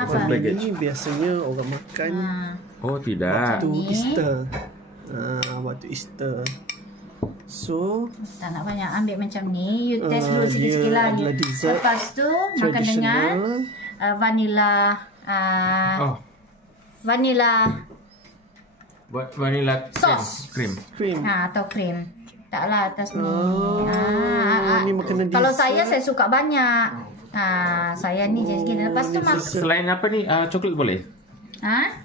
Apa? Ini biasanya orang makan Oh tidak. waktu Easter. Waktu Easter. So Tak nak banyak, ambil macam ni. You taste dulu sikit-sikit lah. adalah dessert Lepas tu makan dengan vanilla. Vanilla Buat vanilla Sauce. cream. atau krim. Taklah atas ni. Ni makanan Kalau dessert. saya suka banyak. Saya ni je sikit. Lepas tu Selain apa ni? Coklat boleh?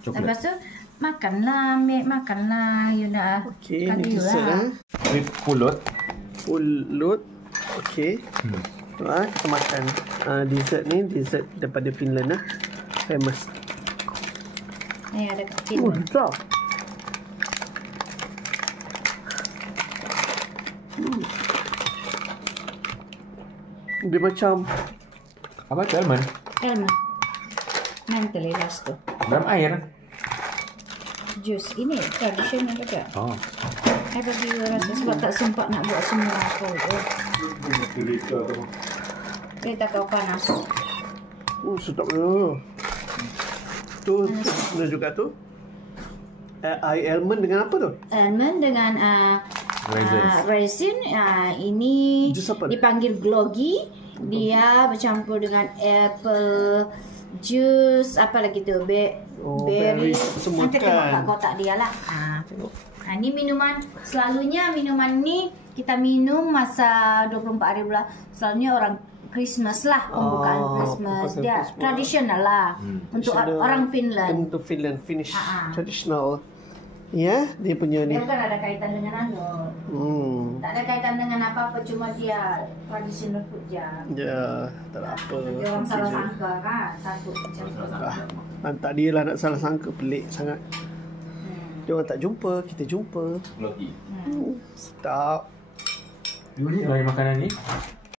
Coklat. lepas tu makanlah, ambil makanlah. You dah Okey, ni dessert With pulut. Pulut. Okey. Kita makan dessert ni, dessert daripada Finland famous. Ni ada kat sini. Sedap. Dia macam Apa tu almond? Almond. Nanti lepas tu. Dalam air. Jus ini tradisional juga. I bagi rasa sebab tak sempat nak buat semua apa. Kita kau panas. Sedap tu. Ada juga tu. Almond dengan apa tu? Almond dengan raisin. Ini Jus apa? dipanggil glogi. Dia bercampur dengan apple jus, apa lagi tu? Berry. Semua Nanti tengok kat kan. kotak dia lah. Ini minuman, selalunya minuman ni kita minum masa 24 hari bulan. Selalunya orang Christmas lah, pembukaan Christmas. Dia tradisional lah untuk orang Finland. Untuk Finland, Finnish traditional. Ya, dia punya ni. Dia bukan ada kaitan dengan tak ada kaitan dengan apa-apa, cuma dia traditional food je. Ya, tak ada apa. Dia orang salah sangka kan, takut macam tu. Tak dia lah nak salah sangka, pelik sangat. Dia orang tak jumpa, kita jumpa. Logi. Sedap. Unik lah makanan ni.